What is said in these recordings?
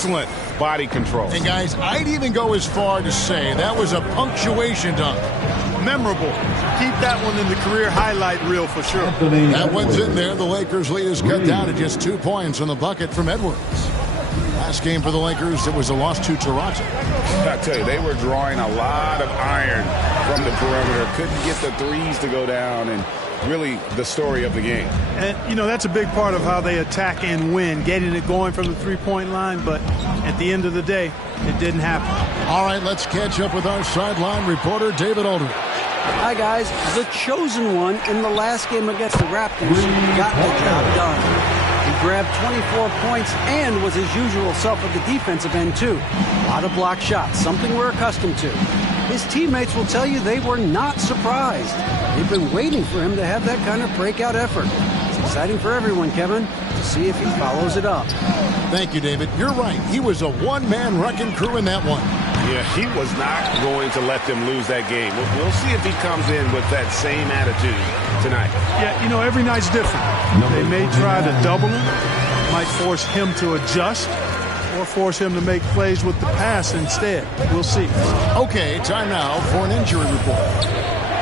excellent body control. And guys, I'd even go as far to say that was a punctuation dunk. Memorable. Keep that one in the career highlight reel for sure. That one's in there. The Lakers lead is cut down to just 2 points on the bucket from Edwards. Last game for the Lakers, it was a loss to Toronto. I tell you, they were drawing a lot of iron from the perimeter. Couldn't get the threes to go down, and really the story of the game. And, you know, that's a big part of how they attack and win, getting it going from the three-point line. But at the end of the day, it didn't happen. All right, let's catch up with our sideline reporter, David Aldridge. Hi, guys. The chosen one in the last game against the Raptors got the job done. He grabbed 24 points and was his usual self at the defensive end, too. A lot of block shots, something we're accustomed to. His teammates will tell you they were not surprised. They've been waiting for him to have that kind of breakout effort. It's exciting for everyone, Kevin, to see if he follows it up. Thank you, David. You're right. He was a one-man wrecking crew in that one. Yeah, he was not going to let them lose that game. We'll see if he comes in with that same attitude tonight. Yeah, you know, every night's different. They may try to double him, might force him to adjust, or force him to make plays with the pass instead. We'll see. Okay, time now for an injury report.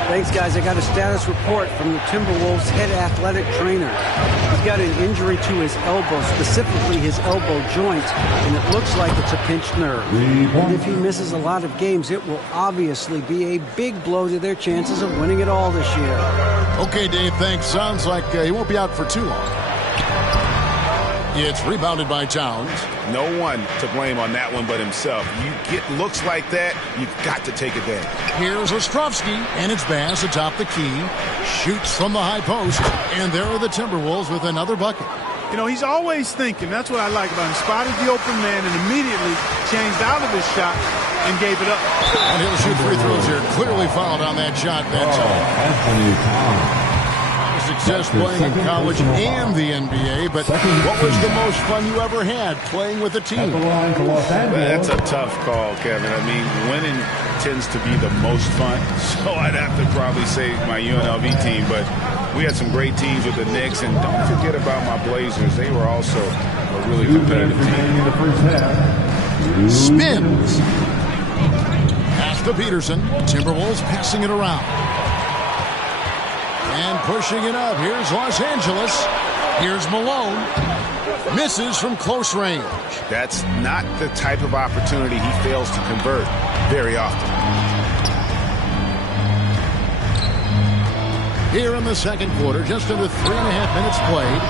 Thanks, guys. I got a status report from the Timberwolves head athletic trainer. He's got an injury to his elbow, specifically his elbow joint, and it looks like it's a pinched nerve. And if he misses a lot of games, it will obviously be a big blow to their chances of winning it all this year. Okay, Dave, thanks. Sounds like he won't be out for too long. It's rebounded by Towns. No one to blame on that one but himself. You get looks like that, you've got to take advantage. Here's Ostrovsky, and it's Bass atop the key. Shoots from the high post, and there are the Timberwolves with another bucket. You know, he's always thinking. That's what I like about him. Spotted the open man and immediately changed out of his shot and gave it up. And he'll shoot free throws here. Clearly fouled on that shot that time. Anthony Towns. Success playing in college and the NBA, but what was the most fun you ever had playing with a team? That's a tough call, Kevin. I mean, winning tends to be the most fun, so I'd have to probably say my UNLV team, but we had some great teams with the Knicks, and don't forget about my Blazers. They were also a really competitive team. Spins. Pass to Peterson. Timberwolves passing it around. And pushing it up. Here's Los Angeles. Here's Malone. Misses from close range. That's not the type of opportunity he fails to convert very often. Here in the second quarter, just under 3.5 minutes played,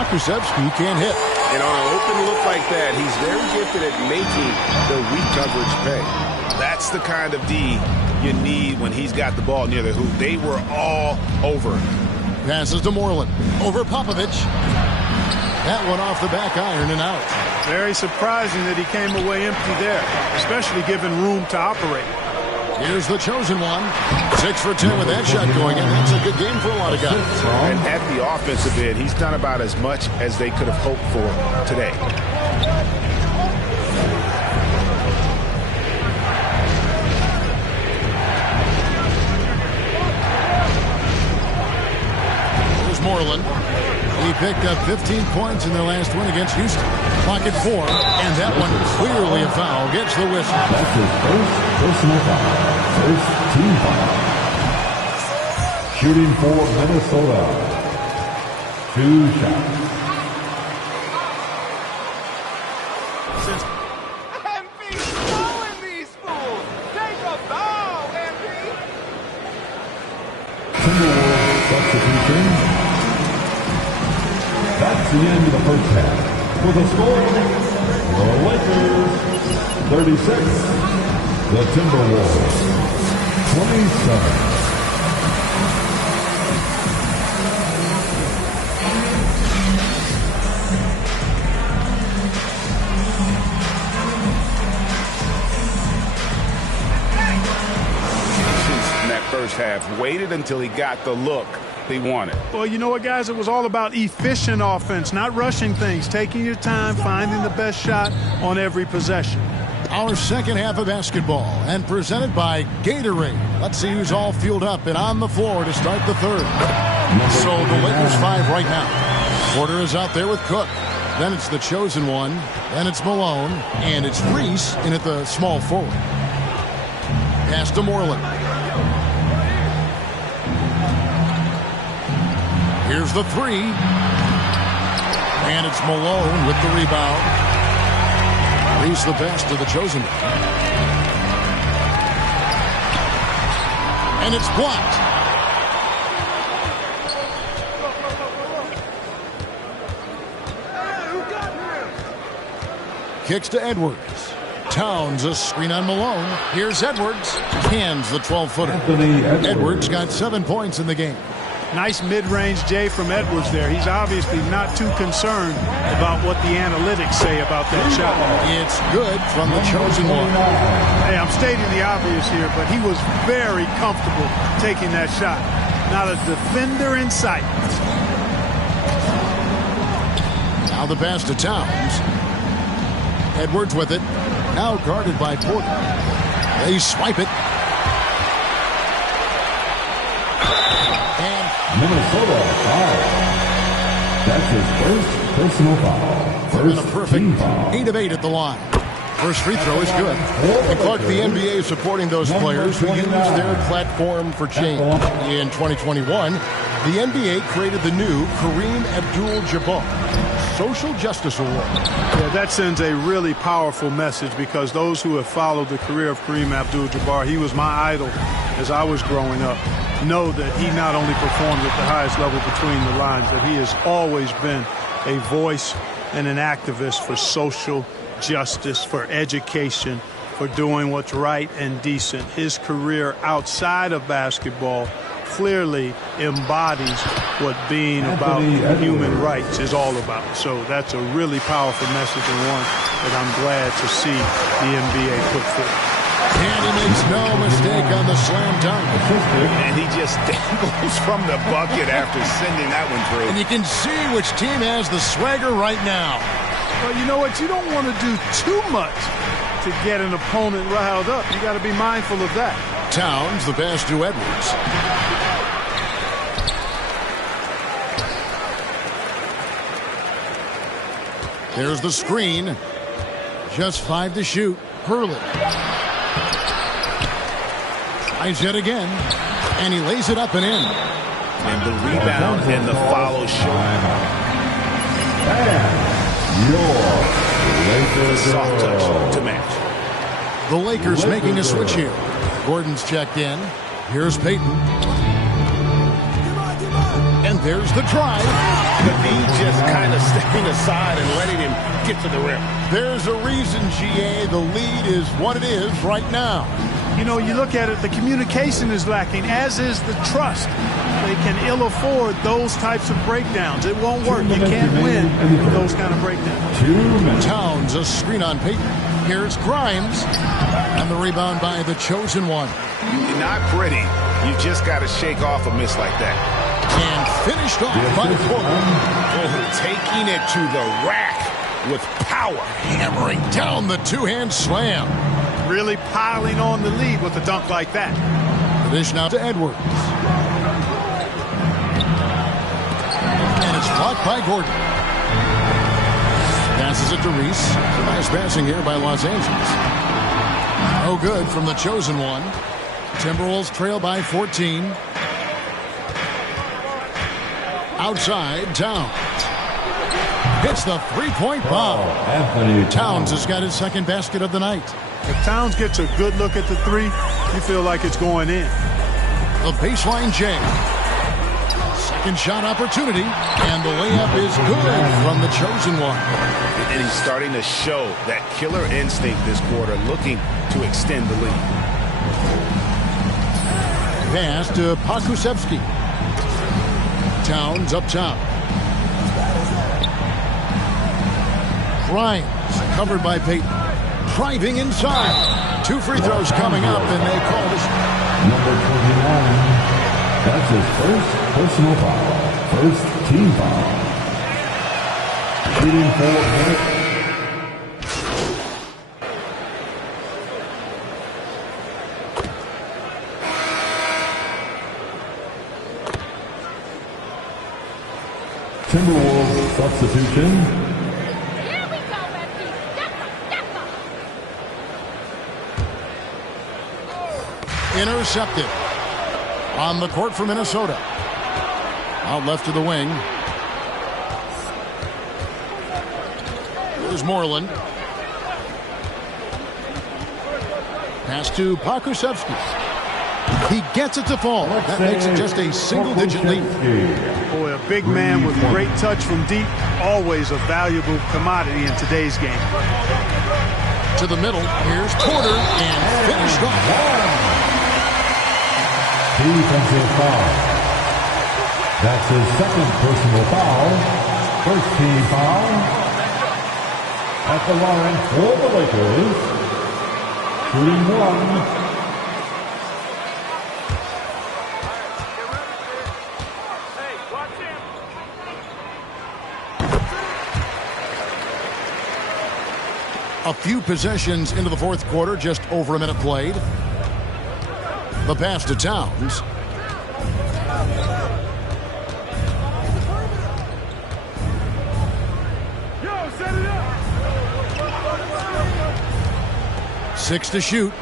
Akusevsky can't hit. And on an open look like that, he's very gifted at making the weak coverage pay. That's the kind of D you need when he's got the ball near the hoop. They were all over. Passes to Moreland. Over Popovich. That one off the back iron and out. Very surprising that he came away empty there, especially given room to operate. Here's the chosen one. 6 for 10 with that shot going in. That's a good game for a lot of guys. And at the offensive end, he's done about as much as they could have hoped for today. Moreland. He picked up 15 points in their last win against Houston. Clock at 4, and that one clearly a foul. Gets the whistle. That's his first personal foul. First team foul. Shooting for Minnesota. 2 shots. MP's throwing these fools. Take a bow, MP. Timberwolves substitution. That's the end of the first half. For the score, the Lakers 36, the Timberwolves 27. In that first half, waited until he got the look they wanted. Well, you know what, guys? It was all about efficient offense, not rushing things, taking your time, finding the best shot on every possession. Our second half of basketball, and presented by Gatorade. Let's see who's all fueled up and on the floor to start the third. So the Lakers 5 right now. Porter is out there with Cook. Then it's the chosen one. Then it's Malone. And it's Reese in at the small forward. Pass to Moreland. Here's the three. And it's Malone with the rebound. Reese the best to the chosen one. And it's blocked. Kicks to Edwards. Towns a screen on Malone. Here's Edwards. Cans the 12-footer. Edwards got 7 points in the game. Nice mid-range Jay from Edwards there. He's obviously not too concerned about what the analytics say about that shot. It's good from the chosen one. Hey, I'm stating the obvious here, but he was very comfortable taking that shot. Not a defender in sight. Now the pass to Towns. Edwards with it. Now guarded by Porter. They swipe it. And Minnesota foul. That's his first personal foul. First a perfect team foul. 8 of 8 at the line. First free throw is good. And Clark, the NBA is supporting those players who use their platform for change. In 2021, the NBA created the new Kareem Abdul-Jabbar Social Justice Award. Yeah, that sends a really powerful message because those who have followed the career of Kareem Abdul-Jabbar, he was my idol as I was growing up, know that he not only performed at the highest level between the lines, but he has always been a voice and an activist for social justice, for education, for doing what's right and decent. His career outside of basketball clearly embodies what being about human rights is all about. So that's a really powerful message and one that I'm glad to see the NBA put forth. And he makes no mistake on the slam dunk. And he just dangles from the bucket after sending that one through. And you can see which team has the swagger right now. Well, you know what? You don't want to do too much to get an opponent riled up. You got to be mindful of that. Towns, the pass to Edwards. There's the screen. Just 5 to shoot. Hurley. Tries yet again. And he lays it up and in. And the rebound and the follow shot. Soft touch to match. The Lakers making a switch here. Gordon's checked in. Here's Payton. And there's the drive. The lead just kind of stepping aside and letting him get to the rim. There's a reason, GA, the lead is what it is right now. You know, you look at it, the communication is lacking, as is the trust. They can ill afford those types of breakdowns. It won't work. You can't win with those kind of breakdowns. Towns, a screen on Payton. Here's Grimes. And the rebound by the chosen one. Not pretty. You just got to shake off a miss like that. And finished off by Porter. Taking it to the rack with power. Hammering down the two-hand slam. Really piling on the lead with a dunk like that. The dish now to Edwards. And it's blocked by Gordon. Passes it to Reese. Nice passing here by Los Angeles. No good from the chosen one. Timberwolves trail by 14. Outside, Towns. Hits the three-point bomb. Towns has got his second basket of the night. If Towns gets a good look at the three, you feel like it's going in. The baseline jam. Second shot opportunity. And the layup is good from the chosen one. And he's starting to show that killer instinct this quarter, looking to extend the lead. Pass to Pokusevski. Towns up top. Grimes covered by Payton. Driving inside. 2 free throws coming up, and they call this. Number 29. That's his first personal foul. First team foul. Shooting 4 minutes. Timberwolves substitution. Intercepted. On the court for Minnesota. Out left to the wing. Here's Moreland. Pass to Pokusevski. He gets it to fall. That makes it just a single-digit lead. Boy, a big man with great touch from deep, always a valuable commodity in today's game. To the middle, here's Porter, and finished off. Defensive foul. That's his second personal foul. First team foul. At the line for the Lakers. Shooting one. A few possessions into the fourth quarter, just over a minute played. The pass to Towns. Yo, set it up. 6 to shoot.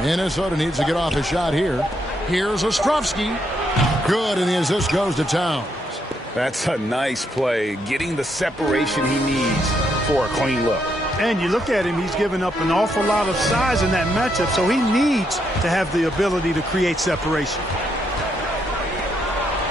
Minnesota needs to get off a shot here. Here's Ostrovsky. Good, and the assist goes to Towns. That's a nice play, getting the separation he needs for a clean look. And you look at him, he's given up an awful lot of size in that matchup, so he needs to have the ability to create separation.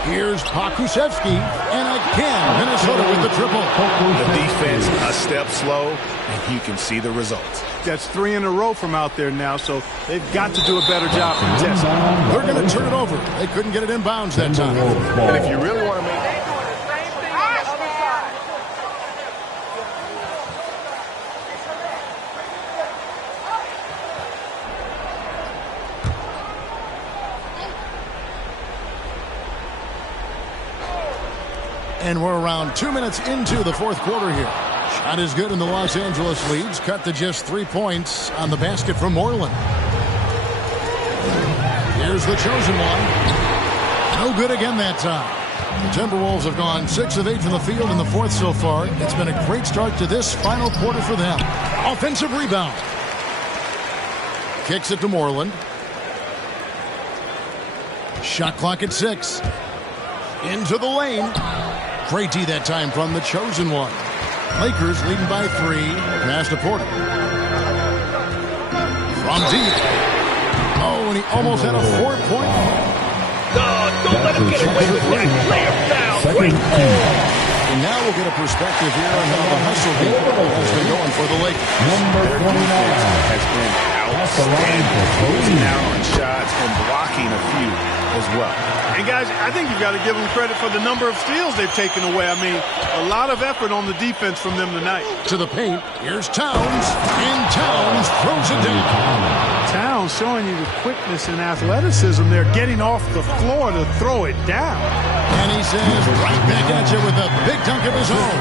Here's Pokusevski, and again, Minnesota with the triple. The defense a step slow, and you can see the results. That's 3 in a row from out there now, so they've got to do a better job contesting. They're going to turn it over. They couldn't get it inbounds that time. And if you really want to make And we're around 2 minutes into the fourth quarter here. Shot is good, and the Los Angeles leads cut to just 3 points on the basket from Moreland. Here's the chosen one. No good again that time. The Timberwolves have gone 6 of 8 from the field in the fourth so far. It's been a great start to this final quarter for them. Offensive rebound. Kicks it to Moreland. Shot clock at 6. Into the lane. Great D that time from the chosen one. Lakers leading by 3. Pass to Porter. From deep. Oh, and he almost had a 4-point. Don't let him get away with that. Lay him down. Great ball. And now we'll get a perspective here on how the hustle game has been going for the Lakers. Number 29 has been outstanding, closing out on shots and blocking a few as well. And guys, I think you've got to give them credit for the number of steals they've taken away. I mean, a lot of effort on the defense from them tonight. To the paint, here's Towns, and Towns throws it down. Towns showing you the quickness and athleticism there, getting off the floor to throw it down. And he says right back at you with a big dunk of his own.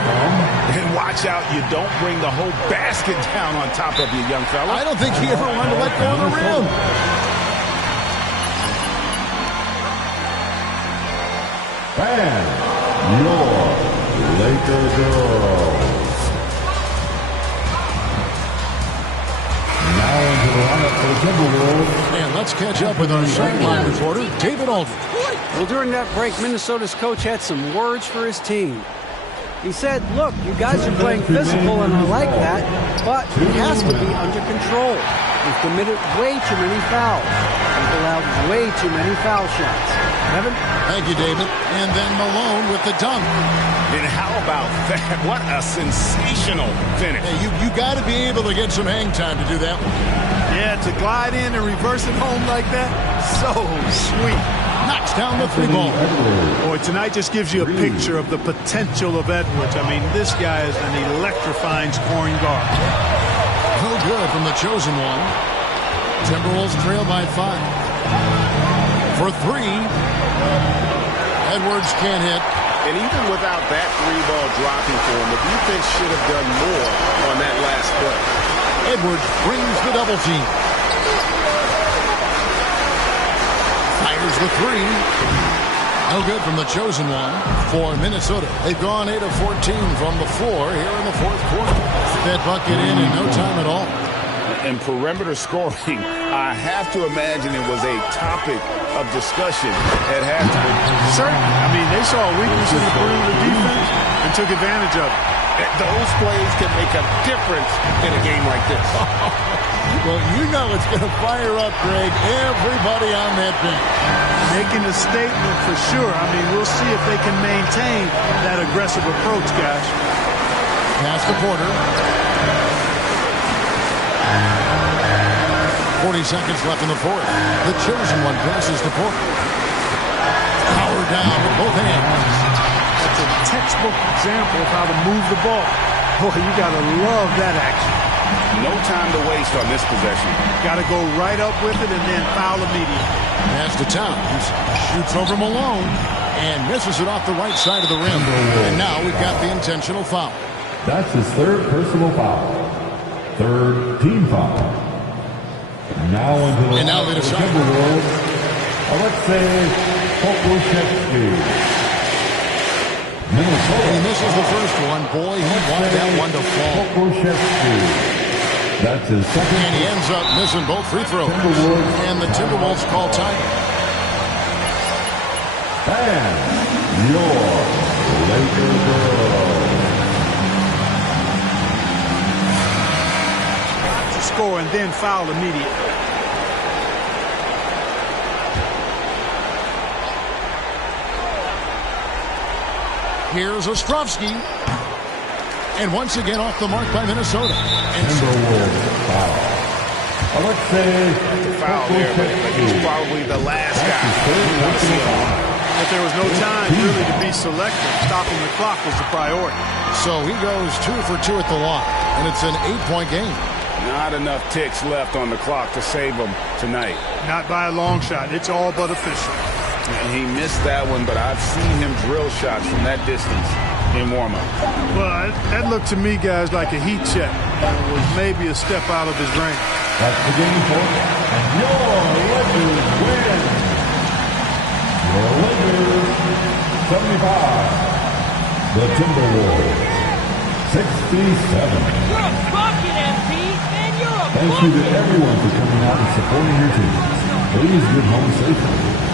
And watch out, you don't bring the whole basket down on top of you, young fella. I don't think he ever wanted to let go of the rim. And your Laker girls. Now into the lineup for the Timberwolves. And let's catch up with our sideline reporter, David Aldridge. Well, during that break, Minnesota's coach had some words for his team. He said, look, you guys are playing physical, and I like that, but it has to be under control. We've committed way too many fouls. We've allowed way too many foul shots. Evan? Thank you, David. And then Malone with the dunk. And how about that? What a sensational finish. Hey, you got to be able to get some hang time to do that one. Yeah, to glide in and reverse it home like that, so sweet. Knocks down the 3 ball. Boy, tonight just gives you a picture of the potential of Edwards. I mean, this guy is an electrifying scoring guard. No good from the chosen one. Timberwolves trail by 5. For 3. Edwards can't hit. And even without that 3-ball dropping for him, the defense should have done more on that last play. Edwards brings the double team. Fires the 3. No good from the chosen one for Minnesota. They've gone 8 of 14 from the floor here in the fourth quarter. That bucket in no time at all. And perimeter scoring, I have to imagine it was a topic of discussion at halftime. Certainly. I mean, they saw a weakness in the perimeter defense and took advantage of it. Those plays can make a difference in a game like this. Well, you know it's going to fire up, Greg, everybody on that bench. Making a statement for sure. I mean, we'll see if they can maintain that aggressive approach, guys. Pass to Porter. 40 seconds left in the fourth. The chosen one passes to Porter. Power down with both hands. That's a textbook example of how to move the ball. Boy, you got to love that action. No time to waste on this possession. Got to go right up with it and then foul immediately. Pass to Towns. Shoots over Malone and misses it off the right side of the rim. And now we've got the intentional foul. That's his third personal foul. Third team foul. Now into the Timberwolves, Alexei Pokusevski. Minnesota. He misses the first one. Boy, he wanted that one to fall. Pokusevski. That's his second. And he ends up missing both free throws. And the Timberwolves call time. And your Lakers girl. To score and then foul immediately. Here's Ostrovsky. And once again off the mark by Minnesota. And Timberwolves foul. Alexei Foul there, but he's probably the last guy you want to see on the line. But there was no time really to be selective. Stopping the clock was the priority. so he goes 2 for 2 at the line, and it's an 8-point game. Not enough ticks left on the clock to save him tonight. Not by a long shot. It's all but official. And he missed that one, but I've seen him drill shots from that distance in warm-up. Well, that looked to me, guys, like a heat check. It was maybe a step out of his range. That's the game, folks. And your Lakers win. Your Lakers 75. The Timberwolves 67. You're a bucket, MP, and you're a Thank you to everyone for coming out and supporting your team. Please get home safely.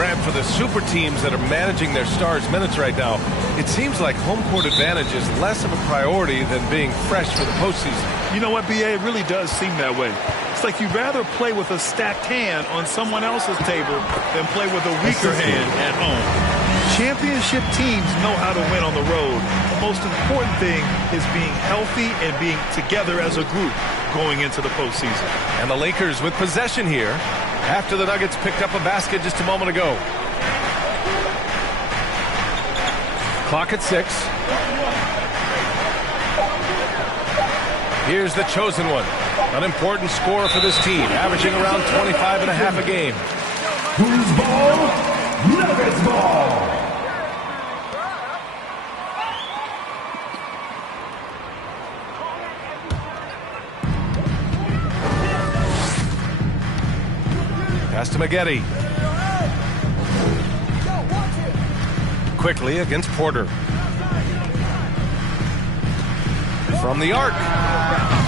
Grant, for the super teams that are managing their stars' minutes right now, it seems like home court advantage is less of a priority than being fresh for the postseason. You know what, B.A.? It really does seem that way. It's like you'd rather play with a stacked hand on someone else's table than play with a weaker hand at home. Championship teams know how to win on the road. The most important thing is being healthy and being together as a group going into the postseason. And the Lakers with possession here after the Nuggets picked up a basket just a moment ago. Clock at 6. Here's the chosen one. An important scorer for this team, averaging around 25.5 a game. Who's ball? Nuggets ball. Pass to Maggette. Quickly against Porter. From the arc.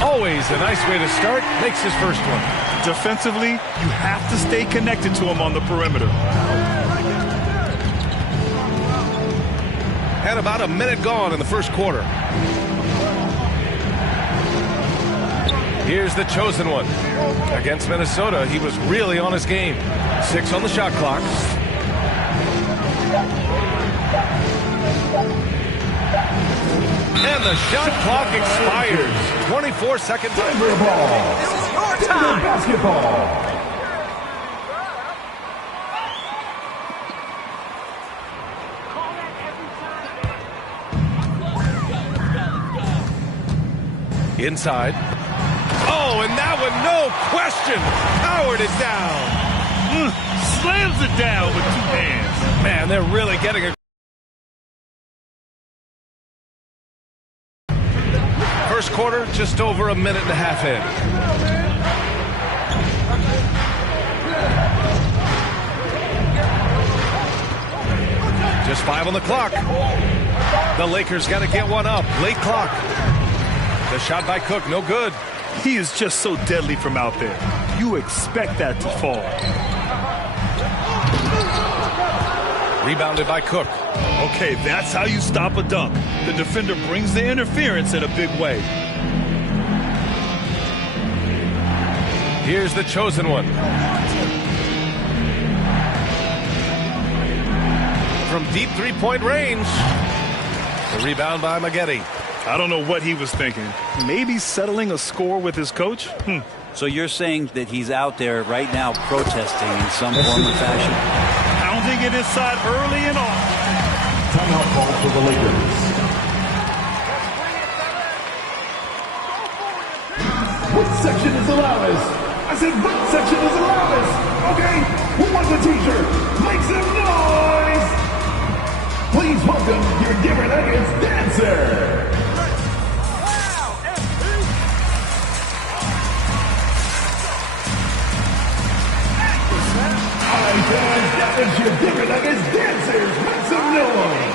Always a nice way to start. Makes his first one. Defensively, you have to stay connected to him on the perimeter. Had about a minute gone in the first quarter. Here's the chosen one. Against Minnesota, he was really on his game. 6 on the shot clock. And the shot clock expires. 24 seconds. Denver ball. This is your Denver time. basketball. Inside. Oh, and that one, no question, powered it down. Slams it down with 2 hands. Man, they're really getting a... First quarter, just over a minute and a half in. Just 5 on the clock. The Lakers got to get one up. Late clock. The shot by Cook, no good. He is just so deadly from out there. You expect that to fall. Rebounded by Cook. Okay, that's how you stop a dunk. The defender brings the interference in a big way. Here's the chosen one. From deep three-point range. The rebound by Maggette. I don't know what he was thinking. Maybe settling a score with his coach? So you're saying that he's out there right now protesting in some form or fashion? Pounding it inside early and often. Timeout call for the Lakers. What section is the loudest? I said, what section is the loudest? Okay, who wants a t-shirt? Make some noise! Please welcome your Denver Nuggets dancer! Alright guys, that is your Denver Nuggets dancers! Make some noise!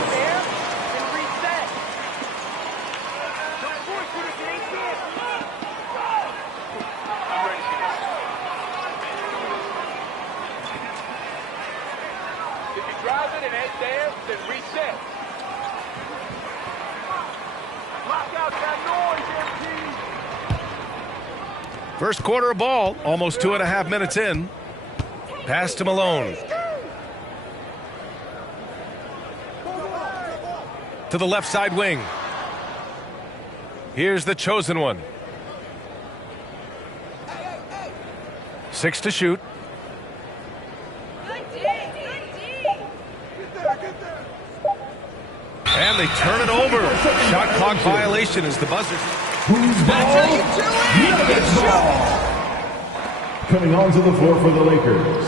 First quarter of ball, almost 2.5 minutes in. Pass to Malone. To the left side wing. Here's the chosen one. 6 to shoot. And they turn it over. Shot clock violation is the buzzer. Who's ball? Nuggets ball. Coming onto the floor for the Lakers.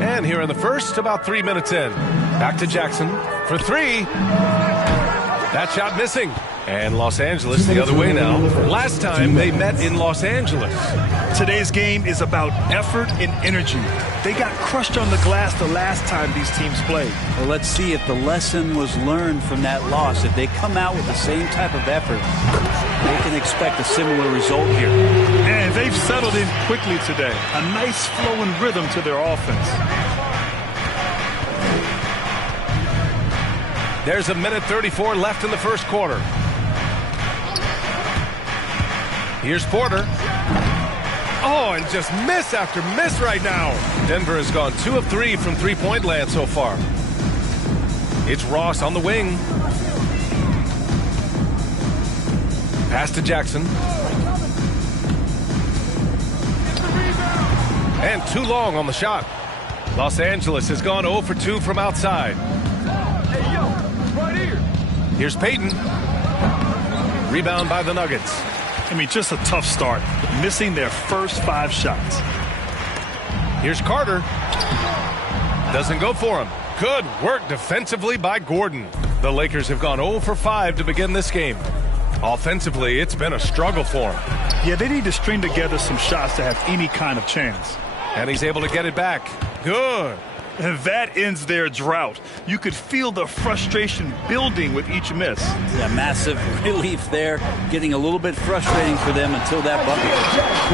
And here in the first, about 3 minutes in. Back to Jackson for 3. That shot missing. And Los Angeles the other way now. Last time they met in Los Angeles. Today's game is about effort and energy. They got crushed on the glass the last time these teams played. Well, let's see if the lesson was learned from that loss. If they come out with the same type of effort, they can expect a similar result here. And they've settled in quickly today. A nice flowing rhythm to their offense. There's a minute 34 left in the first quarter. Here's Porter. Oh, and just miss after miss right now. Denver has gone 2 of 3 from three-point land so far. It's Ross on the wing. Pass to Jackson. And too long on the shot. Los Angeles has gone 0 for 2 from outside. Hey, yo, right here. Here's Payton. Rebound by the Nuggets. I mean, just a tough start, missing their first 5 shots. Here's Carter. Doesn't go for him. Good work defensively by Gordon. The Lakers have gone 0 for 5 to begin this game. Offensively, it's been a struggle for him. Yeah, they need to string together some shots to have any kind of chance. And he's able to get it back. Good. And that ends their drought. You could feel the frustration building with each miss. Yeah, massive relief there. Getting a little bit frustrating for them until that bucket.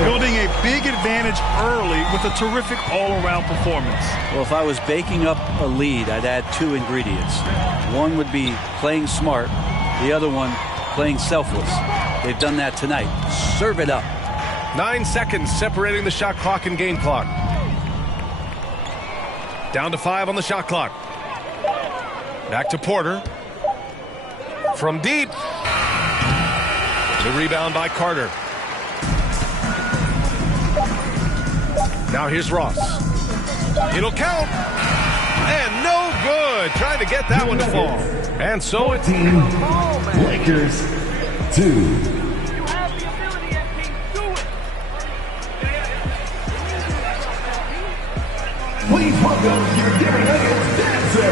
Building a big advantage early with a terrific all-around performance. Well, if I was baking up a lead, I'd add 2 ingredients. One would be playing smart. The other one, playing selfless. They've done that tonight. Serve it up. 9 seconds separating the shot clock and game clock. Down to 5 on the shot clock. Back to Porter. From deep. The rebound by Carter. Now here's Ross. It'll count. And no good. Trying to get that one to fall. And so it's Lakers 2. Please welcome your Denver Nuggets dancer.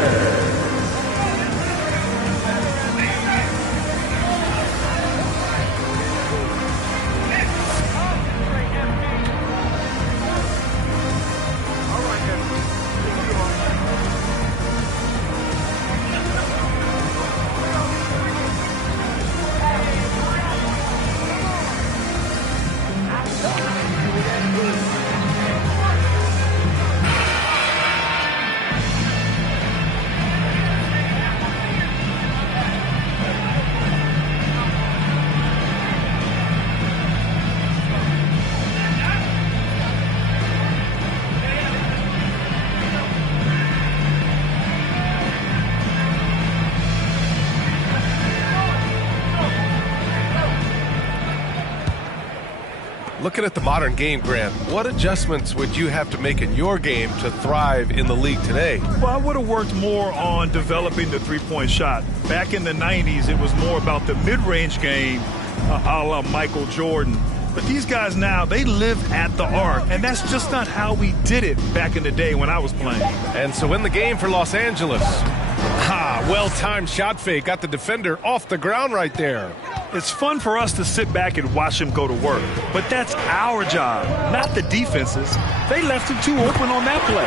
Looking at the modern game, Grant, what adjustments would you have to make in your game to thrive in the league today? Well, I would have worked more on developing the three-point shot. Back in the 90s, it was more about the mid-range game, a la Michael Jordan. But these guys now, they live at the arc, and that's just not how we did it back in the day when I was playing. And so in the game for Los Angeles. Well-timed shot fake. Got the defender off the ground right there. It's fun for us to sit back and watch him go to work. But that's our job, not the defense's. They left him too open on that play.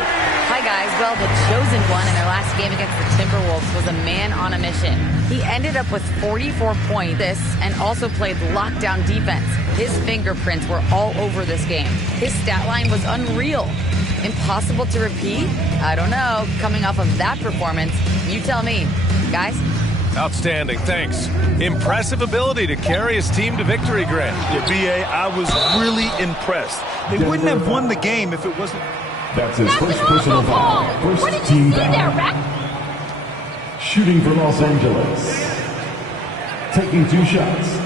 Hi, guys. Well, the chosen one in their last game against the Timberwolves was a man on a mission. He ended up with 44 points and also played lockdown defense. His fingerprints were all over this game. His stat line was unreal. Impossible to repeat? I don't know. Coming off of that performance, you tell me. Guys? Outstanding, thanks. Impressive ability to carry his team to victory, Grant. Yeah, B.A., I was really impressed. They wouldn't have won the game if it wasn't... That's his first personal foul. First team foul. Shooting for Los Angeles. Taking 2 shots.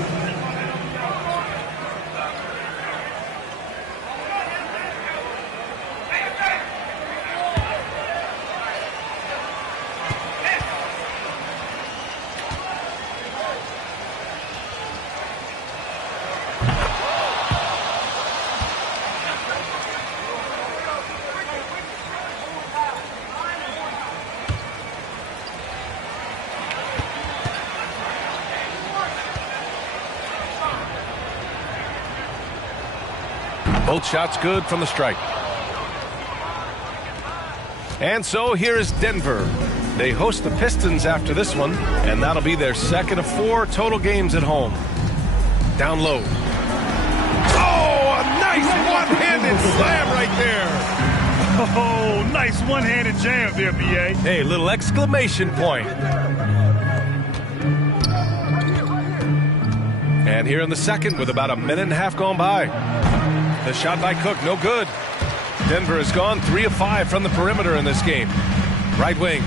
Both shots good from the strike. And so here is Denver. They host the Pistons after this one, and that'll be their second of 4 total games at home. Down low. Oh, a nice one-handed slam right there. Oh, nice one-handed jam there, B.A. Hey, little exclamation point. And here in the second with about a minute and a half gone by. The shot by Cook, no good. Denver has gone 3 of 5 from the perimeter in this game. Right wing.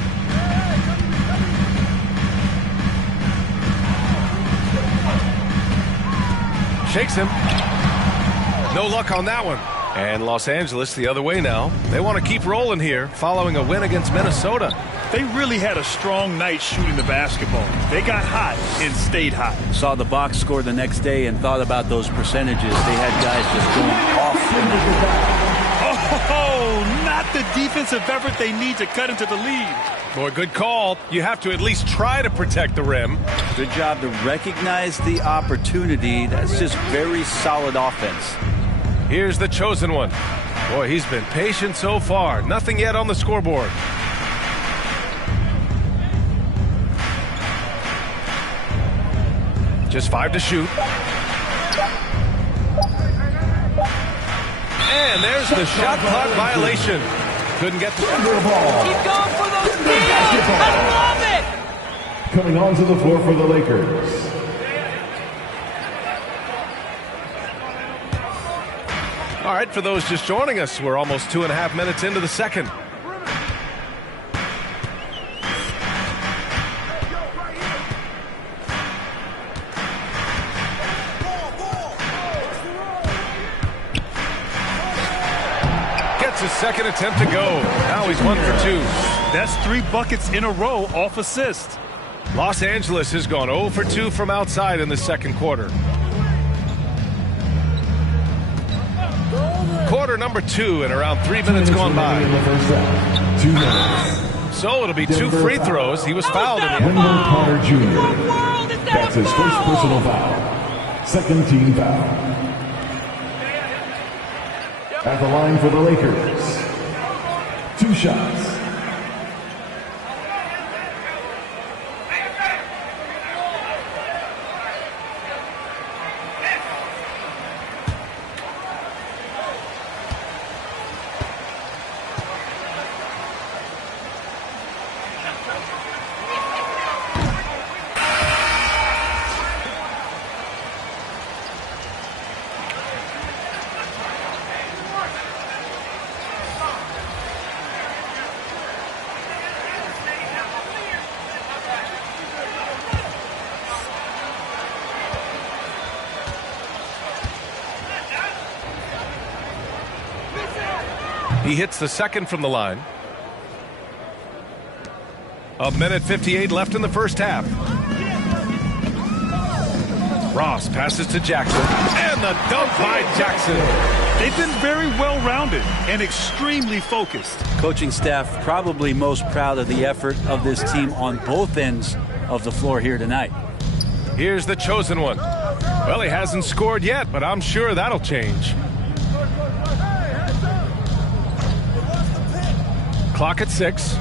Shakes him. No luck on that one. And Los Angeles the other way now. They want to keep rolling here following a win against Minnesota. They really had a strong night shooting the basketball. They got hot and stayed hot. Saw the box score the next day and thought about those percentages. They had guys just going off. Oh, not the defensive effort they need to cut into the lead. Boy, good call. You have to at least try to protect the rim. Good job to recognize the opportunity. That's just very solid offense. Here's the chosen one. Boy, he's been patient so far. Nothing yet on the scoreboard. Just 5 to shoot. And there's the shot clock violation. Couldn't get the ball. Keep going for those steals. I love it. Coming onto the floor for the Lakers. All right, for those just joining us, we're almost 2.5 minutes into the second. His second attempt to go. Now he's 1 for 2. That's 3 buckets in a row off assist. Los Angeles has gone 0 for 2 from outside in the second quarter. Quarter number 2 and around 3 minutes gone by. 2 minutes. So it'll be 2 free throws. He was fouled in the end. Wendell Carter Jr. That's his first personal foul. Second team foul. At the line for the Lakers. 2 shots. He hits the second from the line. 1:58 left in the first half. Ross passes to Jackson. And the dunk by Jackson. They've been very well-rounded and extremely focused. Coaching staff probably most proud of the effort of this team on both ends of the floor here tonight. Here's the chosen one. Well, he hasn't scored yet, but I'm sure that'll change. Clock at 6.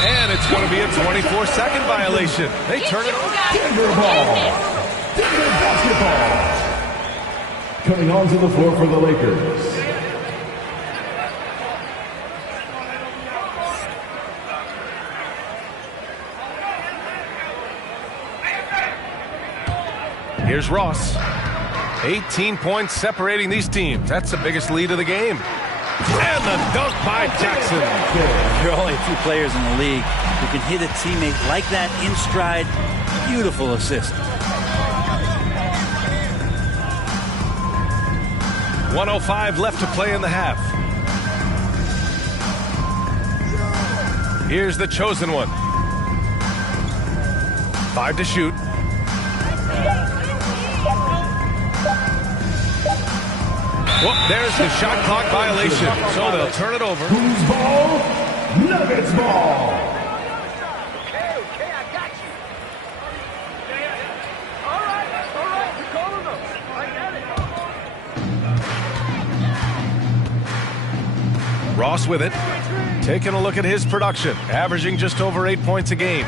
And it's going to be a 24-second violation. They turn it over. Denver ball. Denver basketball. Coming onto the floor for the Lakers. Here's Ross. 18 points separating these teams. That's the biggest lead of the game. And the dunk by Jackson. There are only a few players in the league who can hit a teammate like that in stride. Beautiful assist. 1:05 left to play in the half. Here's the chosen one. 5 to shoot. Well, there's the shot clock violation, so they'll turn it over. Who's ball? Nuggets ball. Okay, I got Ross with it. Taking a look at his production, averaging just over 8 points a game.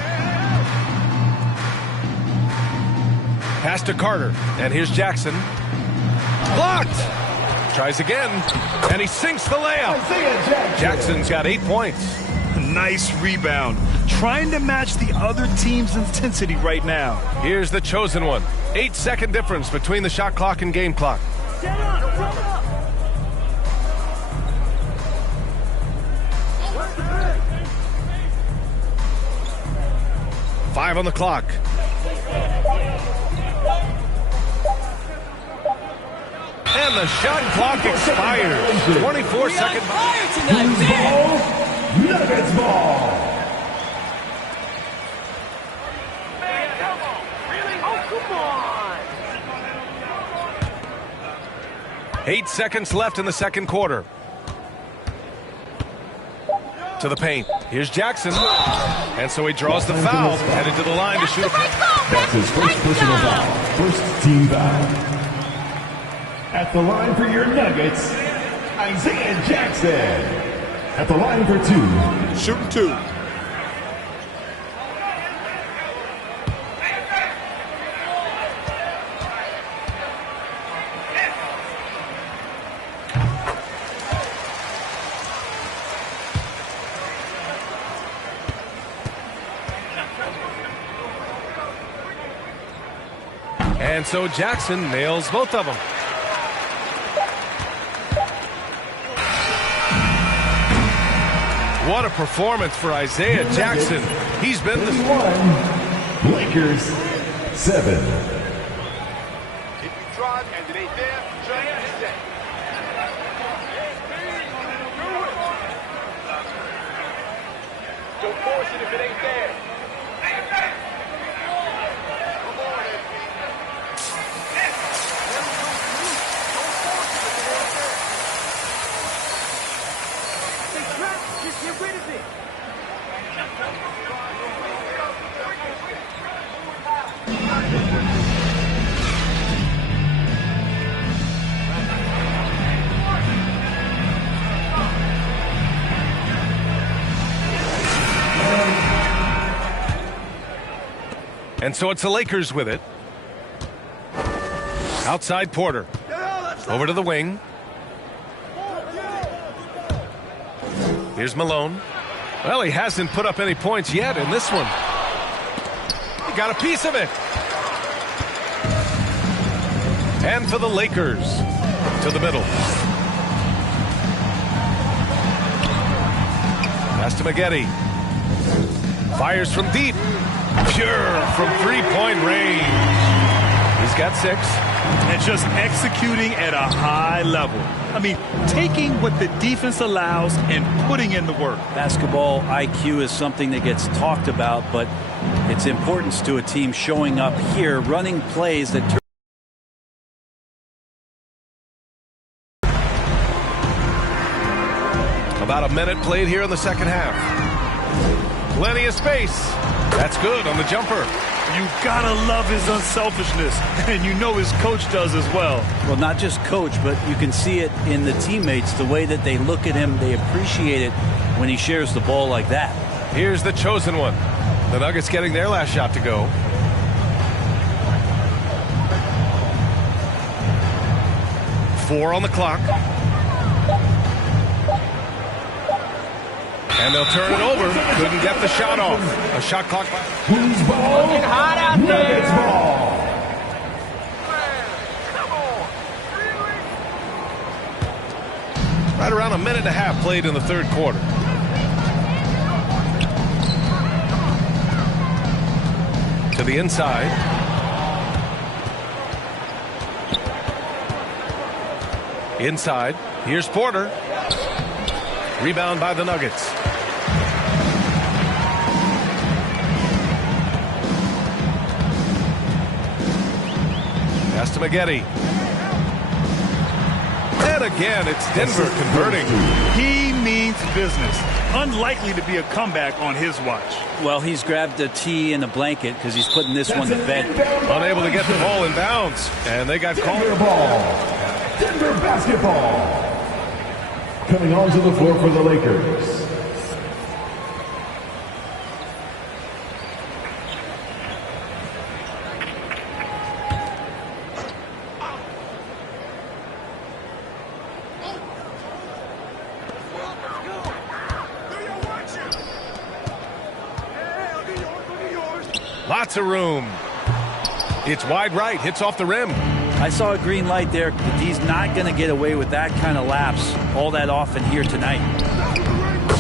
Pass to Carter, and here's Jackson. Blocked! Tries again, and he sinks the layup. Jackson's got 8 points. Nice rebound. Trying to match the other team's intensity right now. Here's the chosen one. 8-second difference between the shot clock and game clock. Set up, set up. 5 on the clock. And the shot clock expires. 24-second. Nuggets ball. Man, come on. Really? Oh, come on. 8 seconds left in the second quarter. To the paint. Here's Jackson. And so he draws the foul. Headed to the line to shoot. That's his first personal foul. First team foul. At the line for your Nuggets, Isaiah Jackson. At the line for 2. Shooting 2. And so Jackson nails both of them. What a performance for Isaiah Jackson. He's been the... Lakers 7. If you drive and it ain't there, jump and set. Don't force it if it ain't there. Come on, SP. Just get rid of it. And so it's the Lakers with it. Outside Porter. Over to the wing. Here's Malone. Well, he hasn't put up any points yet in this one. He got a piece of it. And for the Lakers, to the middle. Pass to Maggette. Fires from deep. Pure from three-point range. He's got 6. And just executing at a high level. I mean, taking what the defense allows and putting in the work. Basketball IQ is something that gets talked about, but its importance to a team showing up here, running plays that turn. About a minute played here in the second half. Plenty of space. That's good on the jumper. You gotta love his unselfishness, and you know his coach does as well. Well, not just coach, but you can see it in the teammates, the way that they look at him. They appreciate it when he shares the ball like that. Here's the chosen one. The Nuggets getting their last shot to go. Four on the clock. And they'll turn it over. Couldn't get the shot off. A shot clock. Who's ball? Looking hot out Nuggets there. ball. Man, come on. Right around a minute and a half played in the third quarter. To the inside. Inside. Here's Porter. Rebound by the Nuggets. Pass to Maggette. And again, it's Denver converting. He means business. Unlikely to be a comeback on his watch. Well, he's grabbed a tee and a blanket because he's putting this one to bed. Unable to get the ball in bounds. And they got called. Denver ball. Denver basketball. Coming onto the floor for the Lakers. Lots of room. It's wide right, hits off the rim. I saw a green light there, but he's not going to get away with that kind of lapse all that often here tonight.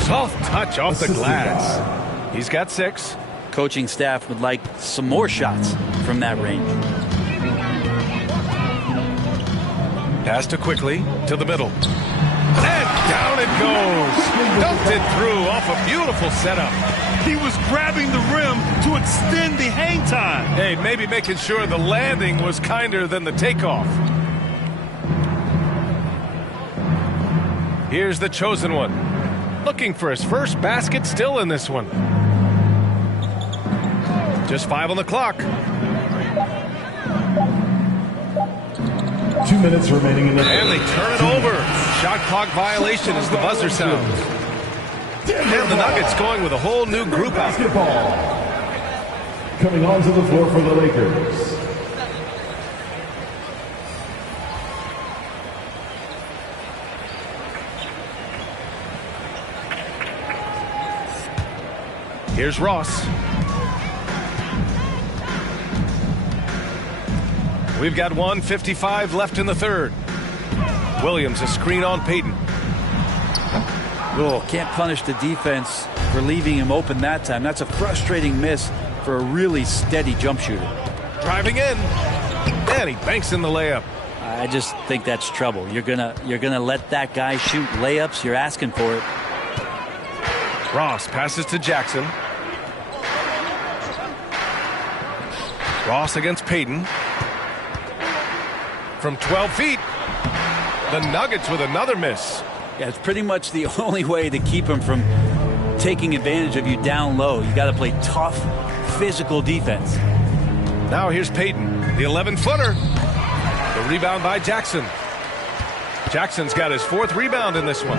Soft touch off the glass. He's got 6. Coaching staff would like some more shots from that range. Pass to quickly to the middle. And down it goes. Dumped it through off a beautiful setup. He was grabbing the rim to extend the hang time. Hey, maybe making sure the landing was kinder than the takeoff. Here's the chosen one. Looking for his first basket still in this one. Just 5 on the clock. 2 minutes remaining in the And they turn it over. Shot clock violation as the buzzer sounds. And the Nuggets going with a whole new group out. Basketball. Coming onto the floor for the Lakers. Here's Ross. We've got 1:55 left in the third. Williams, a screen on Payton. Oh, can't punish the defense for leaving him open that time. That's a frustrating miss for a really steady jump shooter. Driving in. And he banks in the layup. I just think that's trouble. You're gonna let that guy shoot layups. You're asking for it. Ross passes to Jackson. Ross against Payton. From 12 feet. The Nuggets with another miss. Yeah, it's pretty much the only way to keep him from taking advantage of you down low. You got to play tough, physical defense. Now here's Payton, the 11-footer. The rebound by Jackson. Jackson's got his 4th rebound in this one.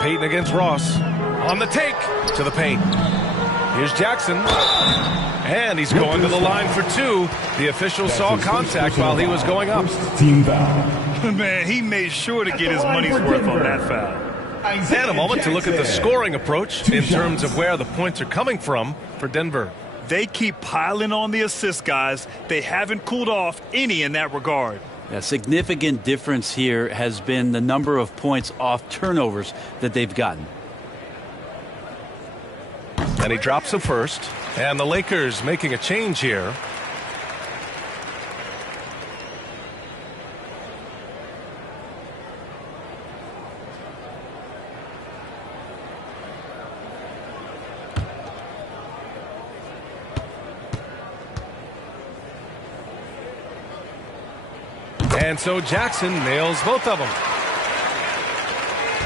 Payton against Ross. On the take to the paint. Here's Jackson. And he's going to the line for 2. The official saw contact while he was going up. Team foul. Man, he made sure to get his money's worth on that foul. And a moment to look at the scoring approach in terms of where the points are coming from for Denver. They keep piling on the assist, guys. They haven't cooled off any in that regard. A significant difference here has been the number of points off turnovers that they've gotten. And he drops the first. And the Lakers making a change here. And so Jackson nails both of them.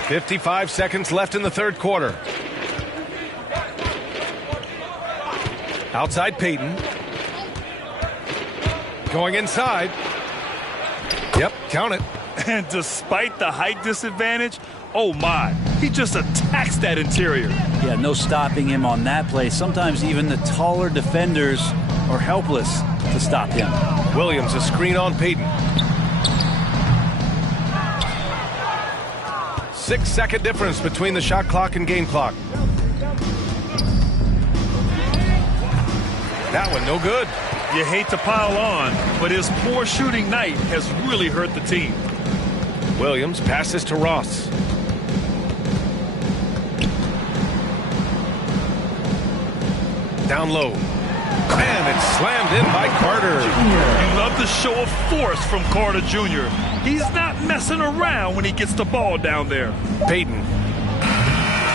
55 seconds left in the third quarter. Outside Payton. Going inside. Yep, count it. And despite the height disadvantage, oh my, he just attacks that interior. Yeah, no stopping him on that play. Sometimes even the taller defenders are helpless to stop him. Williams, a screen on Payton. 6-second difference between the shot clock and game clock. That one no good. You hate to pile on, but his poor shooting night has really hurt the team. Williams passes to Ross. Down low. And it's slammed in by Carter. You love the show of force from Carter Jr. He's not messing around when he gets the ball down there. Payton.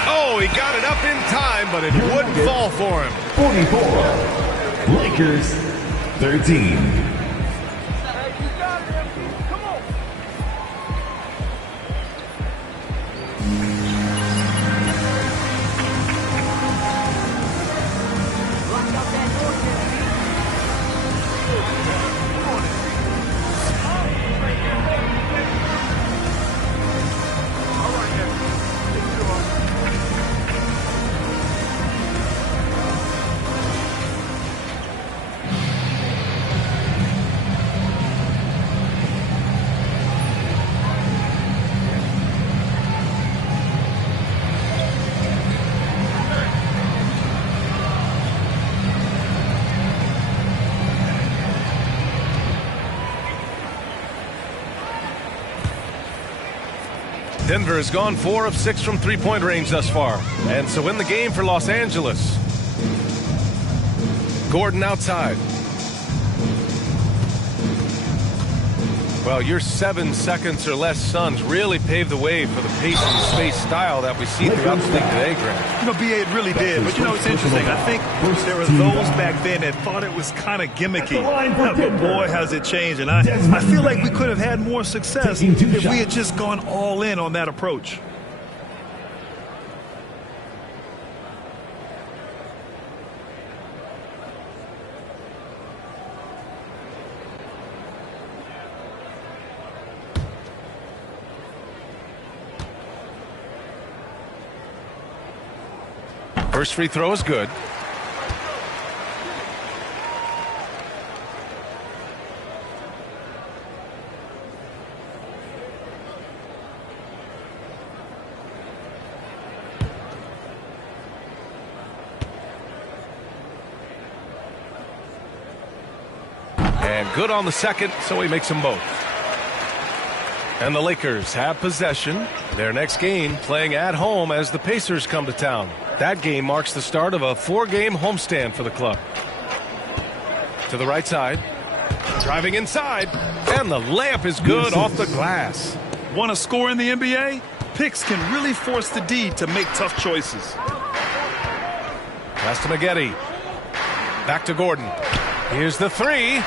Oh, he got it up in time, but it wouldn't fall for him. 44. Lakers 13. Denver has gone 4 of 6 from three-point range thus far. And so in the game for Los Angeles. Gordon outside. Well, your 7 seconds or less Suns really paved the way for the pace and space style that we see throughout the league today, Grant. You know, B.A., it really did. But, you know, it's interesting. I think there were those back then that thought it was kind of gimmicky. But, boy, has it changed. And I feel like we could have had more success if we had just gone all in on that approach. First free throw is good. And good on the second, so he makes them both. And the Lakers have possession. Their next game playing at home as the Pacers come to town. That game marks the start of a 4-game homestand for the club. To the right side. Driving inside. And the layup is good off the glass. Want to score in the NBA? Picks can really force the D to make tough choices. Pass to Maggette. Back to Gordon. Here's the three.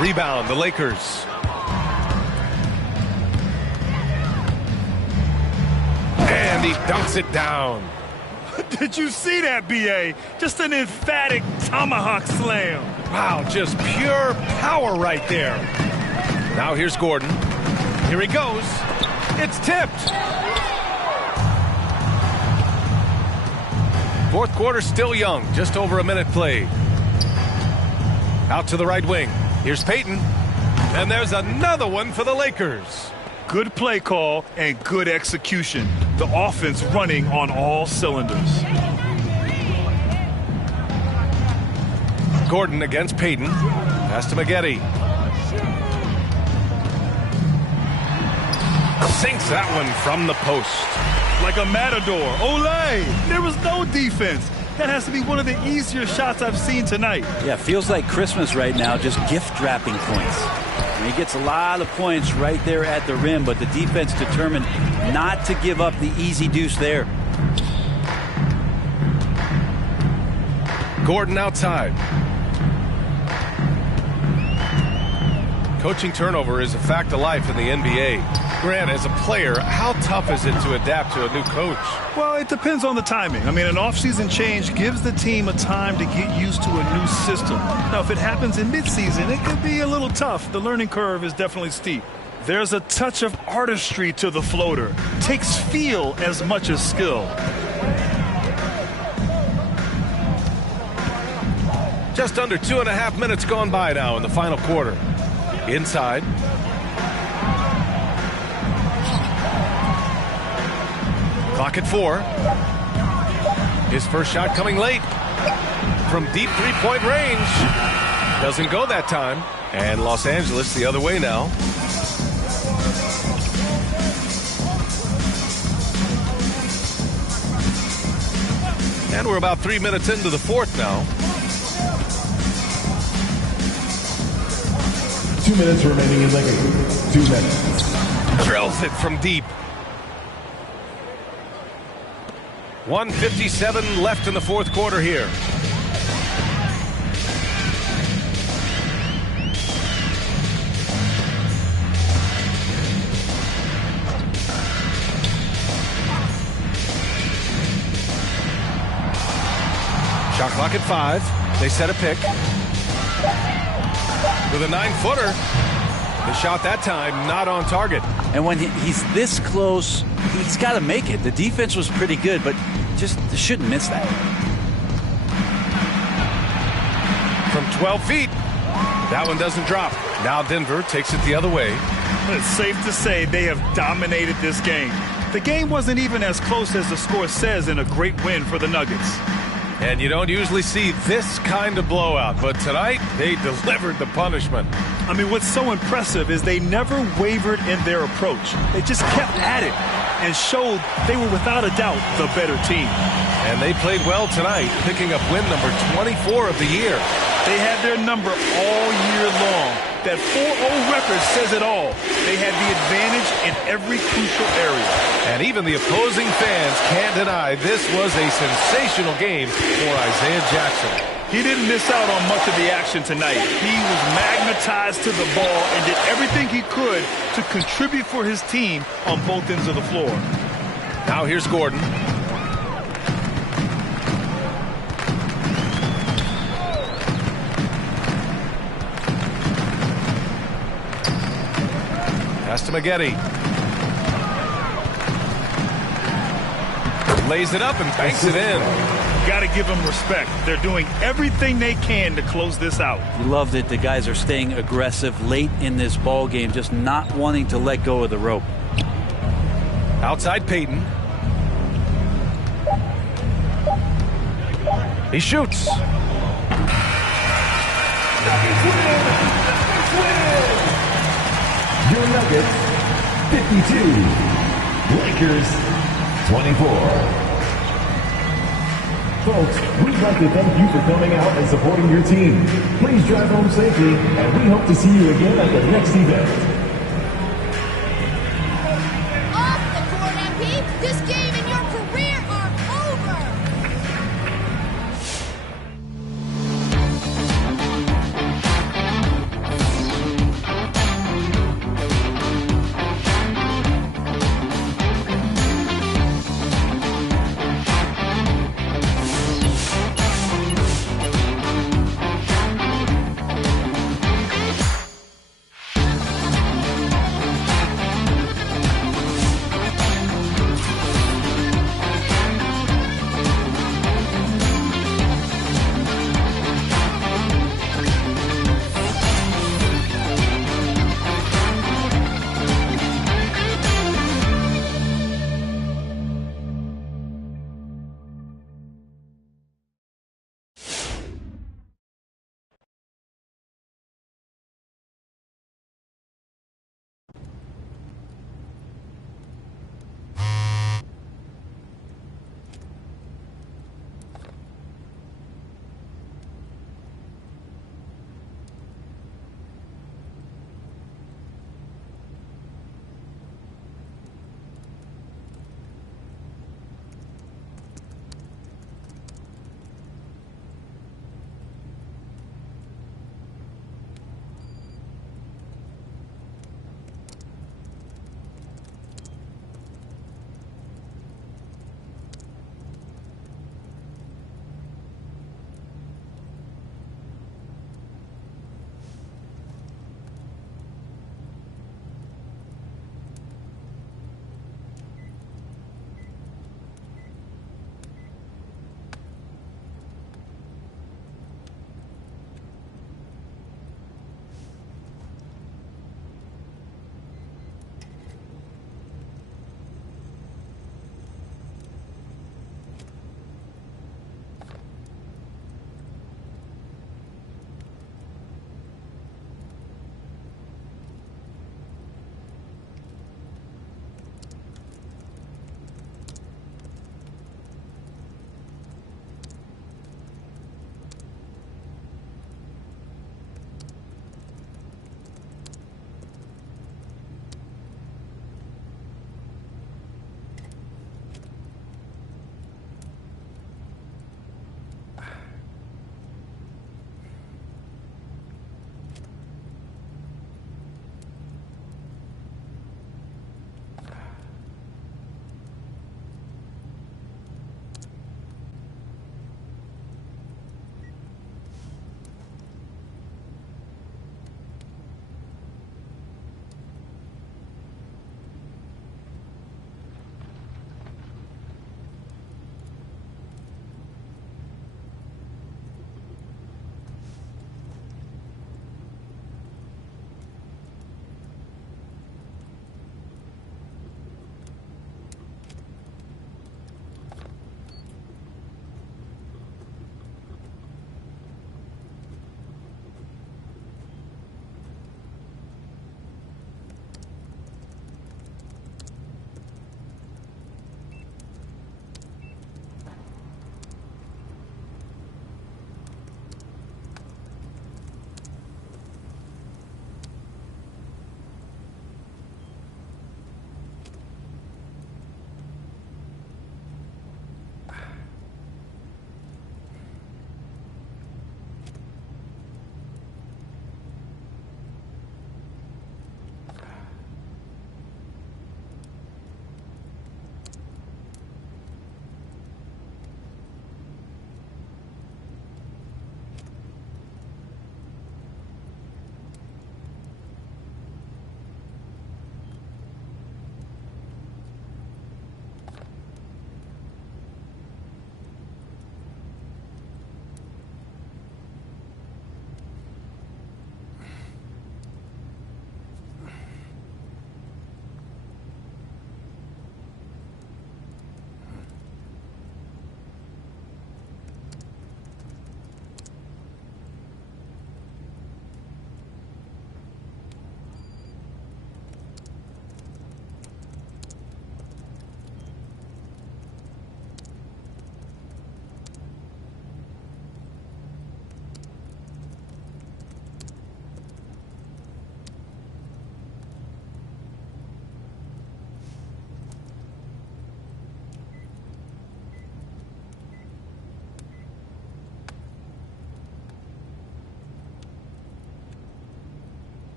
Rebound, the Lakers. And he dunks it down. Did you see that, B.A.? Just an emphatic tomahawk slam. Wow, just pure power right there. Now here's Gordon. Here he goes. It's tipped. Fourth quarter still young. Just over a minute played. Out to the right wing. Here's Payton. And there's another one for the Lakers. Good play call and good execution. The offense running on all cylinders. Gordon against Payton. Pass to Maggette. Sinks that one from the post. Like a matador. Olay! There was no defense. That has to be one of the easier shots I've seen tonight. Yeah, feels like Christmas right now, just gift wrapping points. And he gets a lot of points right there at the rim, but the defense determined not to give up the easy deuce there. Gordon outside. Coaching turnover is a fact of life in the NBA. Grant, as a player, how tough is it to adapt to a new coach? Well, it depends on the timing. I mean, an offseason change gives the team a time to get used to a new system. Now, if it happens in midseason, it could be a little tough. The learning curve is definitely steep. There's a touch of artistry to the floater. Takes feel as much as skill. Just under 2.5 minutes gone by now in the final quarter. Inside. Clock at 4. His first shot coming late from deep three-point range. Doesn't go that time. And Los Angeles the other way now. And we're about 3 minutes into the fourth now. 2 minutes remaining in the game. 2 minutes. Drills it from deep. 1:57 left in the fourth quarter here. Shot clock at 5. They set a pick. With a 9-footer. The shot that time not on target. And when he's this close, he's got to make it. The defense was pretty good, but just shouldn't miss that. From 12 feet. That one doesn't drop. Now Denver takes it the other way. It's safe to say they have dominated this game. The game wasn't even as close as the score says in a great win for the Nuggets. And you don't usually see this kind of blowout, but tonight they delivered the punishment. I mean, what's so impressive is they never wavered in their approach. They just kept at it and showed they were without a doubt the better team. And they played well tonight, picking up win number 24 of the year. They had their number all year long. That 4-0 record says it all. They had the advantage in every crucial area. And even the opposing fans can't deny this was a sensational game for Isaiah Jackson. He didn't miss out on much of the action tonight. He was magnetized to the ball and did everything he could to contribute for his team on both ends of the floor. Now here's Gordon. Pass to Maggette. Lays it up and banks it in. Got to give them respect. They're doing everything they can to close this out. You love that the guys are staying aggressive late in this ball game, just not wanting to let go of the rope. Outside Payton. He shoots. Nuggets win! Nuggets win! Your Nuggets, 52. Lakers, 24. Folks, we'd like to thank you for coming out and supporting your team. Please drive home safely, and we hope to see you again at the next event.